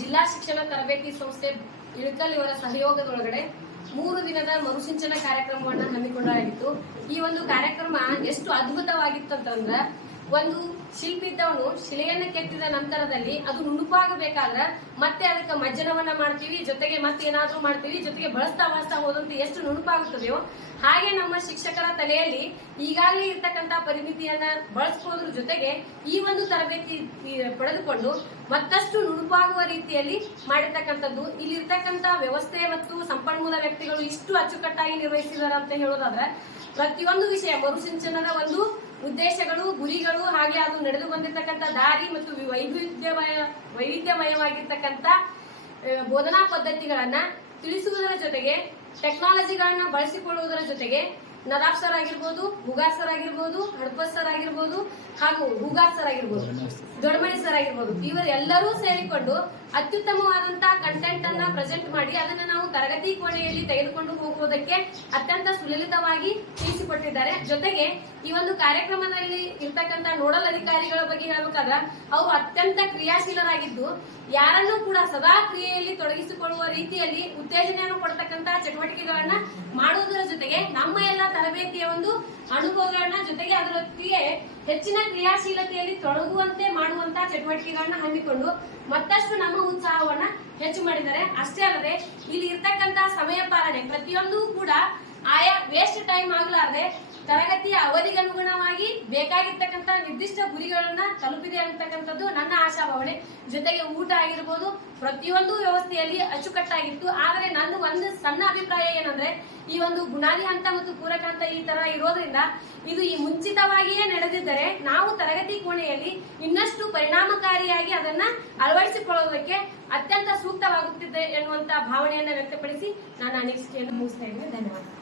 ಜಿಲ್ಲಾ ಶಿಕ್ಷಣ ತರಬೇತಿ ಸಂಸ್ಥೆ ಇಳಕಲ್ ಇವರ ಸಹಯೋಗದೊಳಗಡೆ ಮೂರು ದಿನದ ಮರುಸಿಂಚನ ಕಾರ್ಯಕ್ರಮವನ್ನು ಹಮ್ಮಿಕೊಳ್ಳಲಾಗಿತ್ತು. ಈ ಒಂದು ಕಾರ್ಯಕ್ರಮ ಎಷ್ಟು ಅದ್ಭುತವಾಗಿತ್ತು ಅಂತಂದ್ರ ಒಂದು ಶಿಲ್ಪಿ ಇದ್ದವನು ಶಿಲೆಯನ್ನು ಕೆತ್ತಿದ ನಂತರದಲ್ಲಿ ಅದು ನುಣುಪಾಗಬೇಕಾದ್ರೆ ಮತ್ತೆ ಅದಕ್ಕೆ ಮಜ್ಜನವನ್ನ ಮಾಡ್ತೀವಿ, ಜೊತೆಗೆ ಮತ್ತೆ ಏನಾದ್ರೂ ಮಾಡ್ತೀವಿ, ಜೊತೆಗೆ ಬಳಸ್ತಾ ಬಳಸ್ತಾ ಹೋದಂತೆ ಎಷ್ಟು ನುಣುಪಾಗುತ್ತದೆಯೋ ಹಾಗೆ ನಮ್ಮ ಶಿಕ್ಷಕರ ತಲೆಯಲ್ಲಿ ಈಗಾಗಲೇ ಇರ್ತಕ್ಕಂತ ಪರಿಮಿತಿಯನ್ನ ಬಳಸ್ಕೋದ್ರ ಜೊತೆಗೆ ಈ ಒಂದು ತರಬೇತಿ ಪಡೆದುಕೊಂಡು ಮತ್ತಷ್ಟು ನುಣುಪಾಗುವ ರೀತಿಯಲ್ಲಿ ಮಾಡಿರ್ತಕ್ಕಂಥದ್ದು. ಇಲ್ಲಿರ್ತಕ್ಕಂಥ ವ್ಯವಸ್ಥೆ ಮತ್ತು ಸಂಪನ್ಮೂಲ ವ್ಯಕ್ತಿಗಳು ಇಷ್ಟು ಅಚ್ಚುಕಟ್ಟಾಗಿ ನಿರ್ವಹಿಸಿದಾರೆ ಅಂತ ಹೇಳೋದಾದ್ರೆ ಪ್ರತಿಯೊಂದು ವಿಷಯ ಮರುಸಿಂಚನದ ಒಂದು ಉದ್ದೇಶಗಳು, ಗುರಿಗಳು, ಹಾಗೆ ಅದು ನಡೆದು ಬಂದಿರತಕ್ಕಂಥ ದಾರಿ ಮತ್ತು ವೈವಿಧ್ಯಮಯ ವೈವಿಧ್ಯಮಯವಾಗಿರ್ತಕ್ಕಂಥ ಬೋಧನಾ ಪದ್ಧತಿಗಳನ್ನ ತಿಳಿಸುವುದರ ಜೊತೆಗೆ ಟೆಕ್ನಾಲಜಿಗಳನ್ನ ಬಳಸಿಕೊಳ್ಳುವುದರ ಜೊತೆಗೆ ನದಾಫ್ ಸರ್ ಆಗಿರ್ಬೋದು ಹುಗಾರ್ ಸರ್ ಆಗಿರ್ಬೋದು ಹಡ್ಪತ್ ಸರ್ ಆಗಿರ್ಬೋದು, ಹಾಗೂ ಹುಗಾರ್ ಸರ್ ಆಗಿರ್ಬೋದು, ದೊಡ್ಮಣಿ ಸರ್ ಆಗಿರ್ಬೋದು, ಇವರೆಲ್ಲರೂ ಸೇರಿಕೊಂಡು ಅತ್ಯುತ್ತಮವಾದಂತಹ ಕಂಟೆಂಟ್ ಅನ್ನ ಪ್ರೆಸೆಂಟ್ ಮಾಡಿ ಅದನ್ನ ನಾವು ತರಗತಿ ಕೋಣೆಯಲ್ಲಿ ತೆಗೆದುಕೊಂಡು ಹೋಗುವುದಕ್ಕೆ ಅತ್ಯಂತ ಸುಲಲಿತವಾಗಿ ತಿಳಿಸಿಕೊಟ್ಟಿದ್ದಾರೆ ಜೊತೆಗೆ ಈ ಒಂದು ಕಾರ್ಯಕ್ರಮದಲ್ಲಿ ಇರ್ತಕ್ಕಂತ ನೋಡಲ್ ಅಧಿಕಾರಿಗಳ ಬಗ್ಗೆ ಹೇಳ್ಬೇಕಾದ್ರ ಅವರು ಅತ್ಯಂತ ಕ್ರಿಯಾಶೀಲರಾಗಿದ್ದು, ಯಾರನ್ನೂ ಕೂಡ ಸದಾ ಕ್ರಿಯೆಯಲ್ಲಿ ತೊಡಗಿಸಿಕೊಳ್ಳುವ ರೀತಿಯಲ್ಲಿ ಉತ್ತೇಜನೆಯನ್ನು ಕೊಡ್ತಕ್ಕಂತ ಚಟುವಟಿಕೆಗಳನ್ನ ಮಾಡುವುದರ ಜೊತೆಗೆ ನಮ್ಮ ಎಲ್ಲ ತರಬೇತಿಯ ಒಂದು ಅನುಭವಗಳನ್ನ ಜೊತೆಗೆ ಅದರೊಟ್ಟಿಗೆ ಹೆಚ್ಚಿನ ಕ್ರಿಯಾಶೀಲತೆಯಲ್ಲಿ ತೊಡಗುವಂತೆ ಮಾಡುವಂತ ಚಟುವಟಿಕೆಗಳನ್ನ ಹಮ್ಮಿಕೊಂಡು ಮತ್ತಷ್ಟು ನಮ್ಮ ಉತ್ಸಾಹವನ್ನ ಹೆಚ್ಚು ಮಾಡಿದ್ದಾರೆ. ಅಷ್ಟೇ ಅಲ್ಲದೆ, ಇಲ್ಲಿ ಇರ್ತಕ್ಕಂತ ಸಮಯ ಪಾಲನೆ ಪ್ರತಿಯೊಂದು ಕೂಡ ಆಯಾ ವೇಸ್ಟ್ ಟೈಮ್ ಆಗಲಾರದೆ ತರಗತಿಯ ಅವಧಿಗನುಗುಣವಾಗಿ ಬೇಕಾಗಿರ್ತಕ್ಕಂತ ನಿರ್ದಿಷ್ಟ ಗುರಿಗಳನ್ನ ತಲುಪಿದೆ ಅಂತಕ್ಕಂಥದ್ದು ನನ್ನ ಆಶಾಭಾವನೆ. ಜೊತೆಗೆ ಊಟ ಆಗಿರ್ಬೋದು, ಪ್ರತಿಯೊಂದು ವ್ಯವಸ್ಥೆಯಲ್ಲಿ ಅಚ್ಚುಕಟ್ಟಾಗಿತ್ತು. ಆದರೆ ನನ್ನ ಒಂದು ಸಣ್ಣ ಅಭಿಪ್ರಾಯ ಏನಂದ್ರೆ, ಈ ಒಂದು ಗುಣಾಲಿ ಹಂತ ಮತ್ತು ಪೂರಕ ಹಂತ ಈ ತರ ಇರೋದ್ರಿಂದ ಇದು ಈ ಮುಂಚಿತವಾಗಿಯೇ ನಡೆದಿದ್ದರೆ ನಾವು ತರಗತಿ ಕೋಣೆಯಲ್ಲಿ ಇನ್ನಷ್ಟು ಪರಿಣಾಮಕಾರಿಯಾಗಿ ಅದನ್ನ ಅಳವಡಿಸಿಕೊಳ್ಳುವುದಕ್ಕೆ ಅತ್ಯಂತ ಸೂಕ್ತವಾಗುತ್ತಿದೆ ಎನ್ನುವಂತ ಭಾವನೆಯನ್ನ ವ್ಯಕ್ತಪಡಿಸಿ ನಾನು ಅನಿಸಿಕೆಯನ್ನು ಮುಗಿಸ್ತಾ ಇದ್ದೇನೆ. ಧನ್ಯವಾದ.